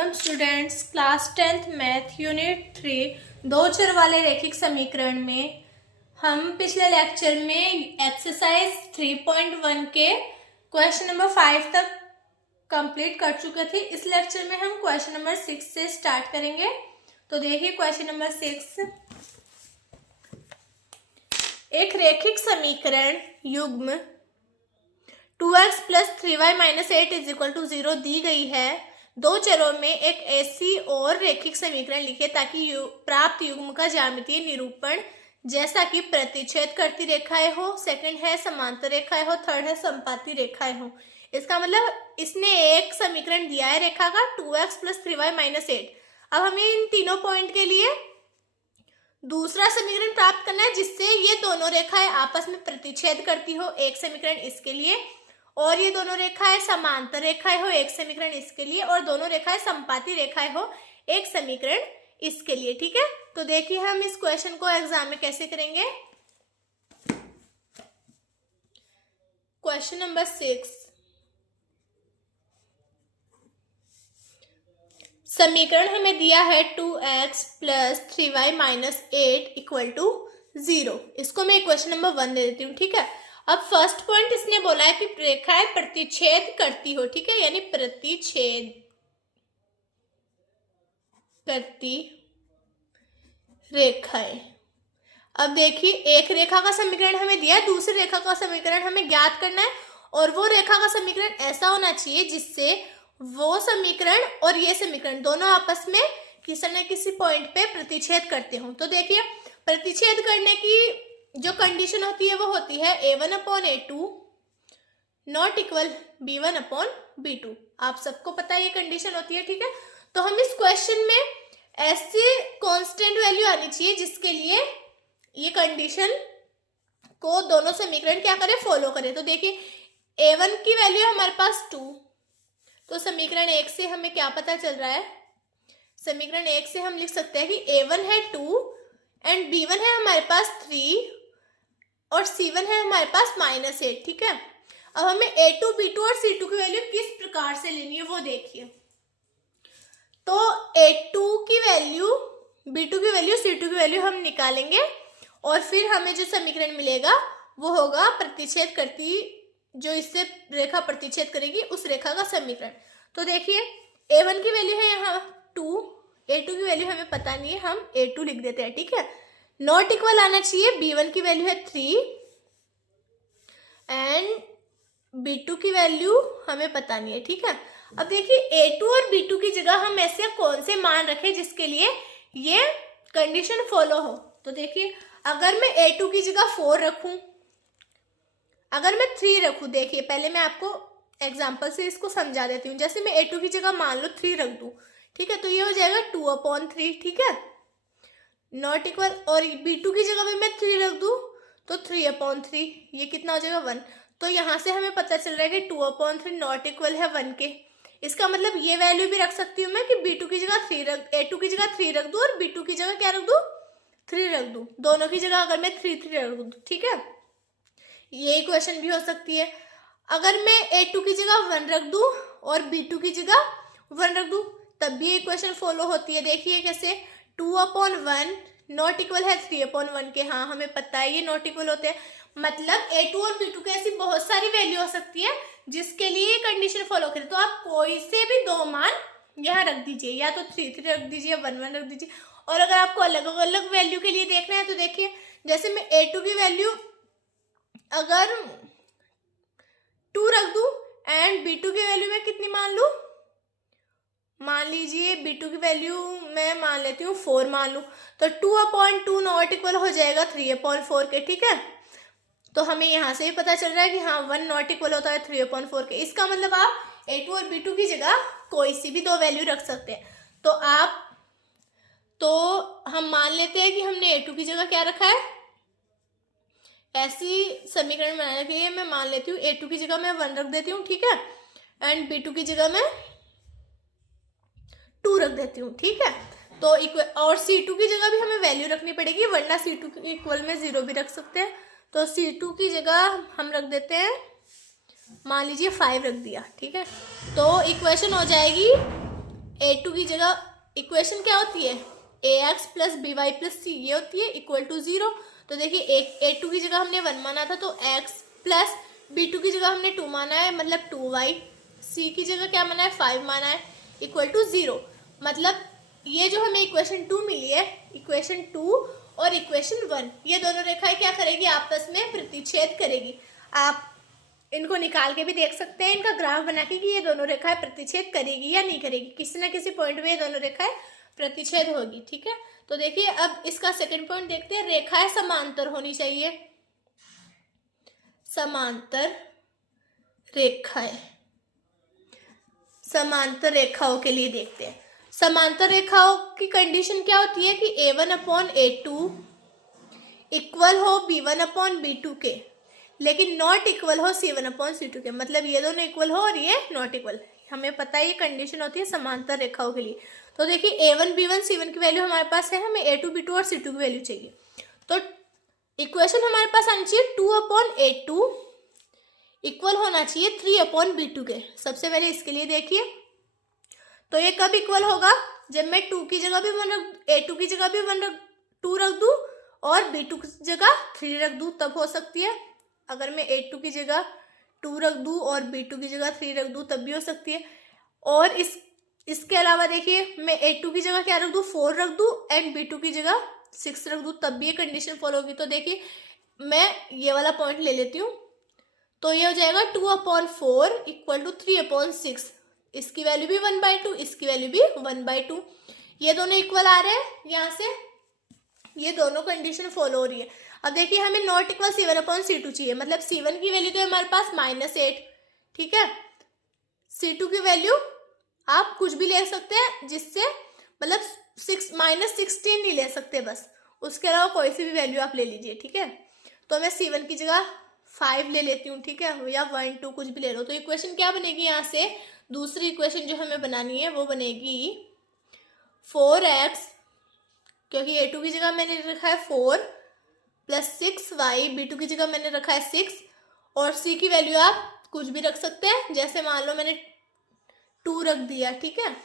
Students, class 10th math unit 3 दो चर वाले रैखिक समीकरण में हम पिछले लेक्चर में एक्सरसाइज 3.1 के क्वेश्चन नंबर 5 तक कंप्लीट कर चुके थे। इस लेक्चर में हम क्वेश्चन नंबर 6 से स्टार्ट करेंगे। तो देखिए क्वेश्चन नंबर 6, एक रैखिक समीकरण युग्म 2x + 3y - 8 = 0 दी गई है। दो चरों में एक ऐसी और रैखिक समीकरण लिखे ताकि प्राप्त युग्म का ज्यामितीय निरूपण जैसा कि प्रतिच्छेद करती रेखाएं हो, सेकंड है समांतर रेखाएं हो, थर्ड है समपाती रेखाएं हो। इसका मतलब इसने एक समीकरण दिया है रेखा का 2x + 3y - 8। अब हमें इन तीनों पॉइंट के लिए दूसरा समीकरण प्राप्त करना है जिससे ये दोनों रेखाएं आपस में प्रतिच्छेद करती हो। एक समीकरण इसके लिए, और ये दोनों रेखाएं समांतर रेखाएं हो, एक समीकरण इसके लिए, और दोनों रेखाएं समपाती रेखाएं हो, एक समीकरण इसके लिए। ठीक है, तो देखिए हम इस क्वेश्चन को एग्जाम में कैसे करेंगे। क्वेश्चन नंबर 6, समीकरण हमें दिया है 2x + 3y - 8 = 0। इसको मैं क्वेश्चन नंबर 1 दे देती हूँ। ठीक है, अब फर्स्ट पॉइंट इसने बोला है कि रेखाएं प्रतिच्छेद करती हो। ठीक है, यानी प्रतिच्छेद करती रेखाएं। अब देखिए एक रेखा का समीकरण हमें दिया है, दूसरी रेखा का समीकरण हमें ज्ञात करना है, और वो रेखा का समीकरण ऐसा होना चाहिए जिससे वो समीकरण और ये समीकरण दोनों आपस में किसी न किसी पॉइंट पे प्रतिच्छेद करते हो। तो देखिए प्रतिच्छेद करने की जो कंडीशन होती है वो होती है a1/a2 ≠ b1/b2। आप सबको पता है ये कंडीशन होती है। ठीक है, तो हम इस क्वेश्चन में ऐसे कांस्टेंट वैल्यू आनी चाहिए जिसके लिए ये कंडीशन को दोनों समीकरण क्या करें, फॉलो करें। तो देखिए a1 की वैल्यू है हमारे पास 2, तो समीकरण 1 से हमें क्या पता चल रहा है, समीकरण 1 से हम लिख सकते हैं कि a1 है 2 एंड b1 है हमारे पास 3 और c1 है हमारे पास -8। ठीक है, अब हमें a2, b2 और c2 की वैल्यू किस प्रकार से लेनी है वो देखिए। तो a2 की वैल्यू, b2 की वैल्यू, c2 की वैल्यू हम निकालेंगे और फिर हमें जो समीकरण मिलेगा वो होगा प्रतिच्छेद करती, जो इससे रेखा प्रतिच्छेद करेगी उस रेखा का समीकरण। तो देखिए a1 की वैल्यू है यहाँ 2, a2 की वैल्यू हमें पता नहीं है, हम a2 लिख देते हैं। ठीक है, नॉट इक्वल आना चाहिए, b1 की वैल्यू है 3 एंड b2 की वैल्यू हमें पता नहीं है। ठीक है, अब देखिए a2 और b2 की जगह हम ऐसे कौन से मान रखें जिसके लिए ये कंडीशन फॉलो हो। तो देखिए अगर मैं a2 की जगह 4 रखूं, अगर मैं 3 रखूं, देखिए पहले मैं आपको एग्जाम्पल से इसको समझा देती हूँ। जैसे मैं a2 की जगह मान लो 3 रख दूं, ठीक है, तो ये हो जाएगा 2/3। ठीक है, नॉट इक्वल, और b2 की जगह में मैं 3 रख दूं तो 3/3, ये कितना हो जाएगा 1। तो यहाँ से हमें पता चल रहा है कि 2/3 नॉट इक्वल है 1 के। इसका मतलब ये वैल्यू भी रख सकती हूँ मैं कि b2 की जगह 3 रख, a2 की जगह 3 रख दूं और b2 की जगह क्या रख दूं, 3 रख दूं। दोनों की जगह अगर मैं 3 रख दूं, ठीक है, ये इक्वेशन भी हो सकती है। अगर मैं a2 की जगह 1 रख दूं और b2 की जगह 1 रख दूं तब भी इक्वेशन फॉलो होती है। देखिए कैसे, 2/1 नॉट इक्वल है 3/1 के। हाँ हमें पता है ये नॉट इक्वल होते हैं, मतलब a2 और b2 की ऐसी बहुत सारी वैल्यू हो सकती है जिसके लिए कंडीशन फॉलो करें। तो आप कोई से भी दो मान यहाँ रख दीजिए, या तो 3 रख दीजिए, 1 रख दीजिए। और अगर आपको अलग अलग वैल्यू के लिए देखना है तो देखिए जैसे मैं a2 की वैल्यू अगर 2 रख दूं एंड b2 की वैल्यू मैं कितनी मान लूं, मान लीजिए b2 की वैल्यू मैं मान लेती हूँ 4 मान लूँ, तो 2/2 नॉट इक्वल हो जाएगा 3/4 के। ठीक है, तो हमें यहाँ से ही पता चल रहा है कि हाँ 1 नॉट इक्वल होता है 3/4 के। इसका मतलब आप a2 और b2 की जगह कोई सी भी दो वैल्यू रख सकते हैं। तो हम मान लेते हैं कि हमने a2 की जगह क्या रखा है, ऐसी समीकरण बनाने के लिए मैं मान लेती हूँ a2 की जगह मैं 1 रख देती हूँ। ठीक है, एंड b2 की जगह मैं 2 रख देती हूँ। ठीक है, तो और c2 की जगह भी हमें वैल्यू रखनी पड़ेगी, वरना c2 इक्वल में 0 भी रख सकते हैं। तो c2 की जगह हम रख देते हैं, मान लीजिए 5 रख दिया। ठीक है, तो इक्वेशन हो जाएगी a2 की जगह इक्वेशन क्या होती है, ax plus B Y plus C, ये होती है इक्वल टू 0। तो देखिए a2 की जगह हमने 1 माना था तो x प्लस b2 की जगह हमने 2 माना है मतलब 2y, c की जगह क्या माना है 5 माना है, इक्वल टू 0। मतलब ये जो हमें इक्वेशन 2 मिली है, इक्वेशन 2 और इक्वेशन 1, ये दोनों रेखाएं क्या करेगी, आपस में प्रतिच्छेद करेगी। आप इनको निकाल के भी देख सकते हैं, इनका ग्राफ बना के, कि ये दोनों रेखाएं प्रतिच्छेद करेगी या नहीं करेगी, किसी ना किसी पॉइंट में ये दोनों रेखाएं प्रतिच्छेद होगी। ठीक है, तो देखिए अब इसका सेकंड पॉइंट देखते हैं, रेखाएं समांतर होनी चाहिए। समांतर रेखाएं, समांतर रेखाओं के लिए देखते हैं। समांतर रेखाओं की कंडीशन क्या होती है कि a1/a2 इक्वल हो b1/b2 के, लेकिन नॉट इक्वल हो c1/c2 के। मतलब ये दोनों इक्वल हो और ये नॉट इक्वल। हमें पता है ये कंडीशन होती है समांतर रेखाओं के लिए। तो देखिए a1 b1 c1 की वैल्यू हमारे पास है, हमें a2 b2 और c2 की वैल्यू चाहिए। तो इक्वेशन हमारे पास आनी चाहिए 2/a2 इक्वल होना चाहिए 3/b2 के। सबसे पहले इसके लिए देखिए, तो ये कब इक्वल होगा, जब मैं 2 की जगह भी 1 a2 की जगह भी 2 रख दूं और b2 की जगह 3 रख दूं, तब हो सकती है। अगर मैं a2 की जगह 2 रख दूं और b2 की जगह 3 रख दूं, तब भी हो सकती है। और इसके अलावा देखिए, मैं a2 की जगह क्या रख दूं, 4 रख दूं एंड b2 की जगह 6 रख दूं, तब भी ये कंडीशन फॉलो होगी। तो देखिए मैं ये वाला पॉइंट ले लेती हूँ, तो ये हो जाएगा 2/4 इक्वल टू 3/6। इसकी वैल्यू भी 1/2, इसकी वैल्यू भी 1/2। ये दोनों इक्वल आ रहे हैं, यहाँ से ये दोनों कंडीशन फॉलो हो रही है। अब देखिए हमें नॉट इक्वल c1/c2 चाहिए, मतलब c1 की वैल्यू तो हमारे पास -8, ठीक है। c2 की वैल्यू आप कुछ भी ले सकते हैं, जिससे मतलब -16 नहीं ले सकते बस, उसके अलावा कोई सी भी वैल्यू आप ले लीजिए, ठीक है। तो मैं c1 की जगह 5 ले लेती हूँ, ठीक है, या 1 2 कुछ भी ले लो। तो इक्वेशन क्या बनेगी, यहाँ से दूसरी इक्वेशन जो हमें बनानी है वो बनेगी 4x, क्योंकि a2 की जगह मैंने रखा है 4 प्लस 6y, b2 की जगह मैंने रखा है 6, और c की वैल्यू आप कुछ भी रख सकते हैं, जैसे मान लो मैंने 2 रख दिया, ठीक है,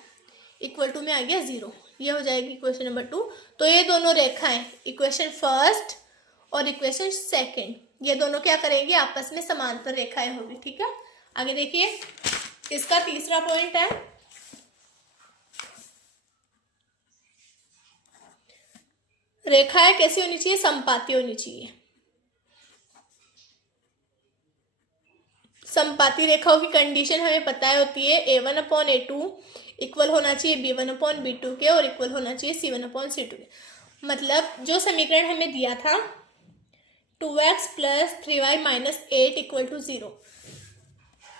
इक्वल टू में आ गया 0। ये हो जाएगी इक्वेशन नंबर 2। तो ये दोनों रेखाएं, इक्वेशन फर्स्ट और इक्वेशन सेकंड, ये दोनों क्या करेंगे, आपस में समांतर रेखाएं होगी, ठीक है। आगे देखिए, इसका तीसरा पॉइंट है, रेखाएं कैसी होनी चाहिए, समपाती होनी चाहिए। समपाती रेखाओं की कंडीशन हमें पता होती है, a1/a2 इक्वल होना चाहिए b1/b2 के और इक्वल होना चाहिए c1/c2 के। मतलब जो समीकरण हमें दिया था 2x + 3y - 8 इक्वल टू 0,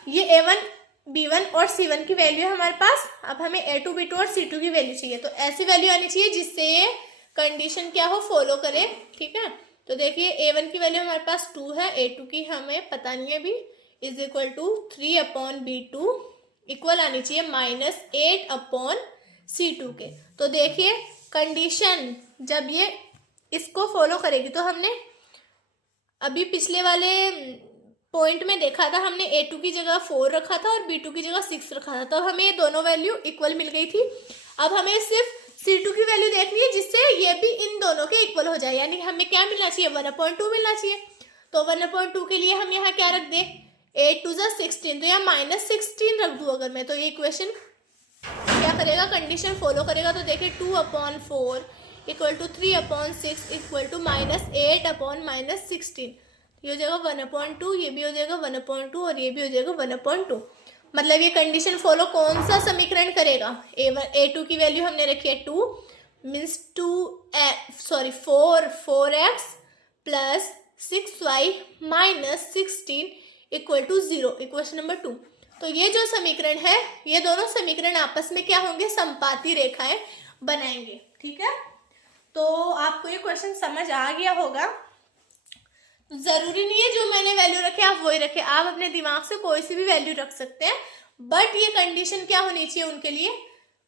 ये a1 b1 और c1 की वैल्यू है हमारे पास। अब हमें a2 b2 और c2 की वैल्यू चाहिए, तो ऐसी वैल्यू आनी चाहिए जिससे ये कंडीशन क्या हो, फॉलो करे, ठीक है। तो देखिए a1 की वैल्यू हमारे पास 2 है, a2 की हमें पता नहीं है अभी, is equal to 3/b2 equal आनी चाहिए -8/c2 के। तो देखिए कंडीशन जब ये इसको फॉलो करेगी, तो हमने अभी पिछले वाले पॉइंट में देखा था, हमने a2 की जगह 4 रखा था और b2 की जगह 6 रखा था, तो हमें ये दोनों वैल्यू इक्वल मिल गई थी। अब हमें सिर्फ c2 की वैल्यू देखनी है, जिससे ये भी इन दोनों के इक्वल हो जाए, यानी हमें क्या मिलना चाहिए, 1/2 मिलना चाहिए। तो 1/2 के लिए हम यहाँ क्या रख दे, 8 2 16, तो यहाँ -16 रख दूँ अगर मैं, तो ये इक्वेशन क्या करेगा, कंडीशन फॉलो करेगा। तो देखिए 2/4 इक्वल टू 3/6 इक्वल टू -8/-16, ये हो जाएगा 1/2, ये भी हो जाएगा 1/2 और ये भी हो जाएगा 1/2। मतलब ये कंडीशन फॉलो कौन सा समीकरण करेगा, a2 की वैल्यू हमने रखी है 2 means 4x plus 6y - 16 equal to 0, equation number 2। तो ये जो समीकरण है, ये दोनों समीकरण आपस में क्या होंगे, समपाती रेखाएं बनाएंगे, ठीक है। तो आपको ये क्वेश्चन समझ आ गया होगा। जरूरी नहीं है जो मैंने वैल्यू रखे आप वही रखे, आप अपने दिमाग से कोई सी भी वैल्यू रख सकते हैं, बट ये कंडीशन क्या होनी चाहिए, उनके लिए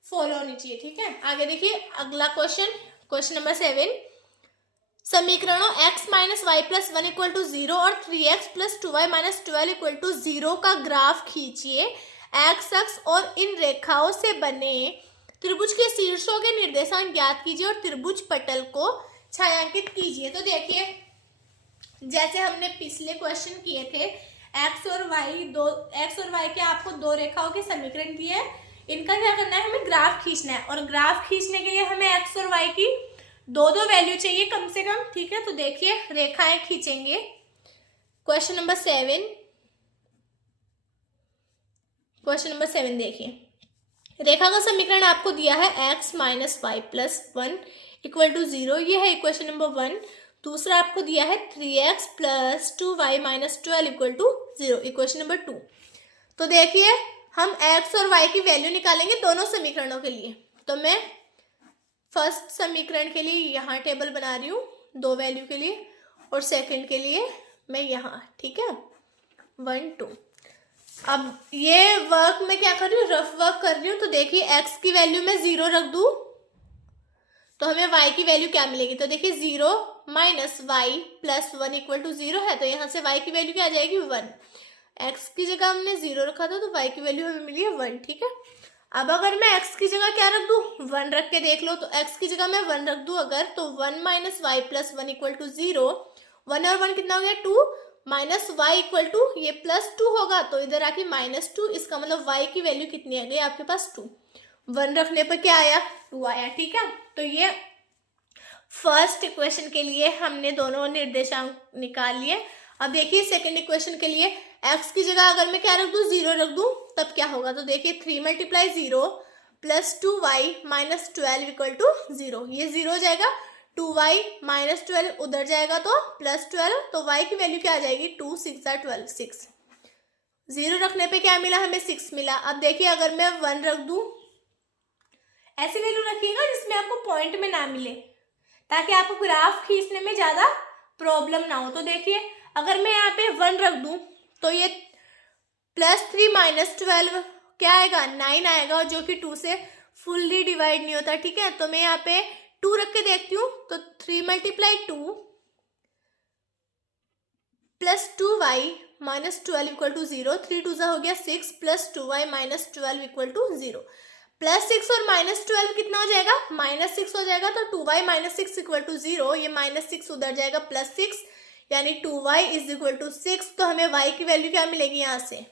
फॉलो होनी चाहिए, ठीक है। आगे देखिए अगला क्वेश्चन, क्वेश्चन नंबर 7, समीकरणों x - y + 1 इक्वल टू 0 और 3x + 2y - 12 इक्वल टू 0 का ग्राफ खींचिए। x अक्ष और इन रेखाओं से बने त्रिभुज के शीर्षों के निर्देशांक ज्ञात कीजिए और त्रिभुज पटल को छायांकित कीजिए। तो देखिए जैसे हमने पिछले क्वेश्चन किए थे, एक्स और वाई के आपको दो रेखाओं के समीकरण दिए, इनका क्या करना है, हमें ग्राफ खींचना है। और ग्राफ खींचने के लिए हमें एक्स और वाई की दो दो वैल्यू चाहिए कम से कम, ठीक है। तो देखिए रेखाएं खींचेंगे। क्वेश्चन नंबर 7 देखिए, रेखा का समीकरण आपको दिया है x minus Y plus 1 equal to 0, ये है इक्वेशन नंबर 1। दूसरा आपको दिया है 3x plus 2y minus 12 equal to 0, equation number 2। तो देखिए हम x और y की वैल्यू निकालेंगे दोनों समीकरणों के लिए। तो मैं फर्स्ट समीकरण के लिए यहाँ टेबल बना रही हूँ दो वैल्यू के लिए, और सेकंड के लिए मैं यहाँ, ठीक है, 1 2। अब ये वर्क मैं क्या कर रही हूँ, रफ वर्क कर रही हूँ। तो देखिए x की वैल्यू में 0 रख दूँ तो हमें y की वैल्यू क्या मिलेगी। तो देखिए 0 minus Y plus 1 equal to 0 है, तो यहाँ से y की वैल्यू क्या आ जाएगी 1। x की जगह हमने 0 रखा था तो y की वैल्यू हमें मिली है 1, ठीक है। अब अगर मैं x की जगह क्या रख दूँ, 1 रख के देख लो। तो x की जगह मैं 1 रख दूँ अगर, तो 1 minus Y plus 1 equal to 0, 1 और 1 कितना हो गया 2, माइनस वाई इक्वल टू ये प्लस 2 होगा, तो इधर आके माइनस 2, इसका मतलब y की वैल्यू कितनी आ गई आपके पास 2। 1 रखने पर क्या आया, 2 आया, ठीक है। तो ये फर्स्ट इक्वेशन के लिए हमने दोनों निर्देशांक निकाल लिए। अब देखिए सेकंड इक्वेशन के लिए x की जगह अगर मैं क्या रख दूँ, 0 रख दूँ, तब क्या होगा। तो देखिए 3 multiply 0 plus 2y minus 12 equal to 0, ये 0 हो जाएगा, 2y माइनस 12 उधर जाएगा तो प्लस 12, तो y की वैल्यू क्या आ जाएगी 2 6 12, 6। 0 रखने पे क्या मिला हमें 6 मिला। अब देखिए अगर मैं 1 रख दूँ, ऐसी वैल्यू रखिएगा जिसमें आपको पॉइंट में ना मिले, ताकि आपको ग्राफ खींचने में ज्यादा प्रॉब्लम ना हो। तो देखिए अगर मैं यहाँ पे 1 रख दूं तो ये प्लस 3 माइनस 12 क्या आएगा 9 आएगा, जो कि 2 से फुल्ली डिवाइड नहीं होता, ठीक है। तो मैं यहाँ पे 2 रख के देखती हूँ, तो 3 multiply 2 plus 2y minus 12 equal to 0, 3 2 हो गया 6 plus 2y minus 12 equal to 0। Plus 6 और माइनस 12 कितना हो जाएगा, माइनस 6 हो जाएगा, तो 2y माइनस 6 इक्वल टू 0, ये माइनस 6 उधर जाएगा प्लस 6, यानी 2y इज इक्वल टू 6। तो हमें y की वैल्यू क्या मिलेगी, यहाँ से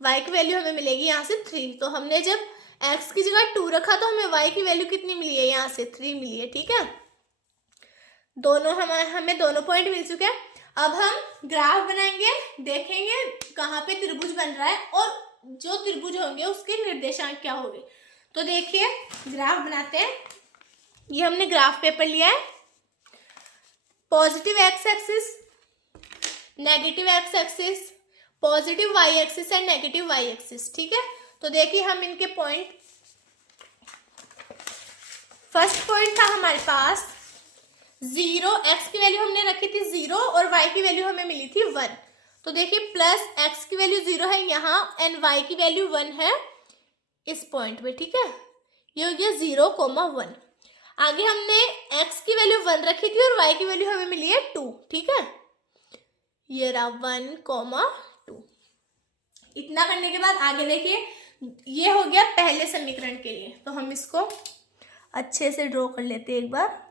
y की वैल्यू हमें मिलेगी यहाँ से 3। तो हमने जब x की जगह 2 रखा तो हमें y की वैल्यू कितनी मिली है, यहाँ से 3 मिली है, ठीक है। दोनों हमें दोनों पॉइंट मिल चुके हैं। अब हम ग्राफ बनाएंगे, देखेंगे कहाँ पे त्रिभुज बन रहा है और जो त्रिभुज होंगे उसके निर्देशांक क्या होंगे। तो देखिए ग्राफ बनाते हैं। ये हमने ग्राफ पेपर लिया है, positive X axis, negative X axis, positive Y axis and negative Y axis, ठीक है। तो देखिए हम इनके पॉइंट, फर्स्ट पॉइंट था हमारे पास 0, x की वैल्यू हमने रखी थी 0 और y की वैल्यू हमें मिली थी 1। तो देखिए प्लस x की वैल्यू 0 है यहाँ एंड y की वैल्यू 1 है इस पॉइंट पे, ठीक है। ये हो गया 0,1। आगे हमने x की वैल्यू 1 रखी थी और y की वैल्यू हमें मिली है 2, ठीक है। ये रहा 1,2। इतना करने के बाद आगे देखिए ये हो गया पहले समीकरण के लिए। तो हम इसको अच्छे से ड्रॉ कर लेते हैं एक बार।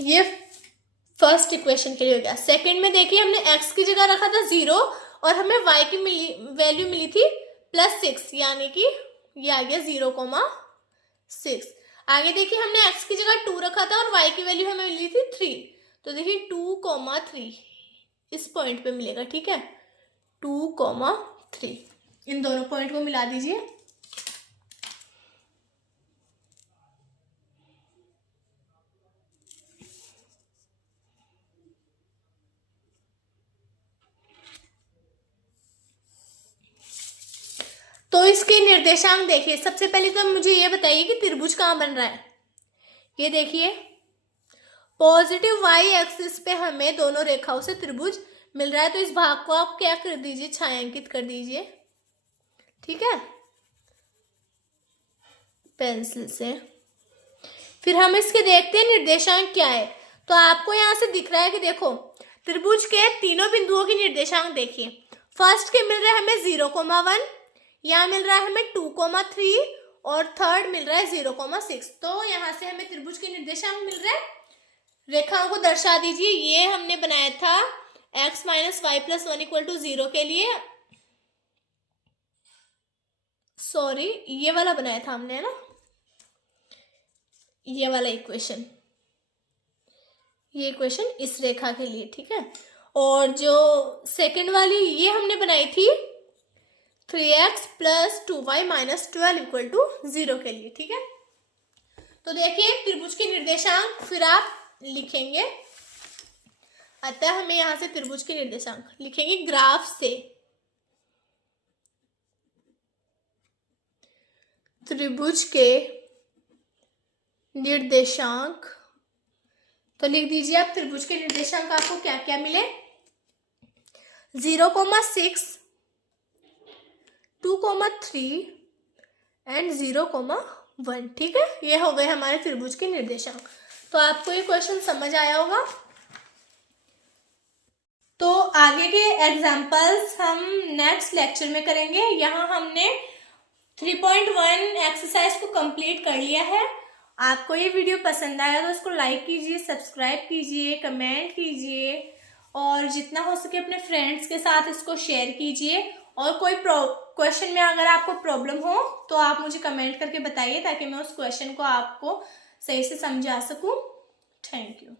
ये फर्स्ट इक्वेशन के लिए हो गया। सेकंड में देखिए हमने x की जगह रखा था 0 और हमें y की वैल्यू मिली थी प्लस 6, यानी कि ये आ गया 0,6। आगे देखिए हमने x की जगह 2 रखा था और y की वैल्यू हमें मिली थी 3। तो देखिए 2,3 इस पॉइंट पे मिलेगा, ठीक है, 2,3। इन दोनों पॉइंट को मिला दीजिए। तो इसके निर्देशांक देखिए, सबसे पहले तो मुझे ये बताइए कि त्रिभुज कहाँ बन रहा है। ये देखिए पॉजिटिव वाई एक्सिस पे हमें दोनों रेखाओं से त्रिभुज मिल रहा है। तो इस भाग को आप क्या कर दीजिए, छायांकित कर दीजिए, ठीक है, पेंसिल से। फिर हम इसके देखते हैं निर्देशांक क्या है। तो आपको यहाँ से दिख रहा है कि देखो त्रिभुज के तीनों बिंदुओं के निर्देशांक देखिए। फर्स्ट के मिल रहे हैं हमें 0,1, यहाँ मिल रहा है हमें 2,3 और थर्ड मिल रहा है 0,6। तो यहाँ से हमें त्रिभुज के निर्देशांक मिल रहे हैं। रेखाओं को दर्शा दीजिए। ये हमने बनाया था x - y + 1 = 0 के लिए, सॉरी ये वाला बनाया था हमने, है ना, ये वाला इक्वेशन, ये इक्वेशन इस रेखा के लिए, ठीक है। और जो सेकंड वाली ये हमने बनाई थी 3x + 2y - 12 = 0 के लिए, ठीक है। तो देखिए त्रिभुज के निर्देशांक फिर आप लिखेंगे। अतः हमें यहां से त्रिभुज के निर्देशांक लिखेंगे ग्राफ से। त्रिभुज के निर्देशांक, तो लिख दीजिए आप त्रिभुज के निर्देशांक आपको क्या क्या मिले। 0,6, 2,3 एंड 0,1, ठीक है। ये हो गए हमारे त्रिभुज के निर्देशांक। तो आपको ये क्वेश्चन समझ आया होगा। तो आगे के एग्जाम्पल्स हम नेक्स्ट लेक्चर में करेंगे। यहाँ हमने 3.1 एक्सरसाइज को कंप्लीट कर लिया है। आपको ये वीडियो पसंद आया तो इसको लाइक कीजिए, सब्सक्राइब कीजिए, कमेंट कीजिए और जितना हो सके अपने फ्रेंड्स के साथ इसको शेयर कीजिए। और कोई क्वेश्चन में अगर आपको प्रॉब्लम हो तो आप मुझे कमेंट करके बताइए ताकि मैं उस क्वेश्चन को आपको सही से समझा सकूं। Thank you.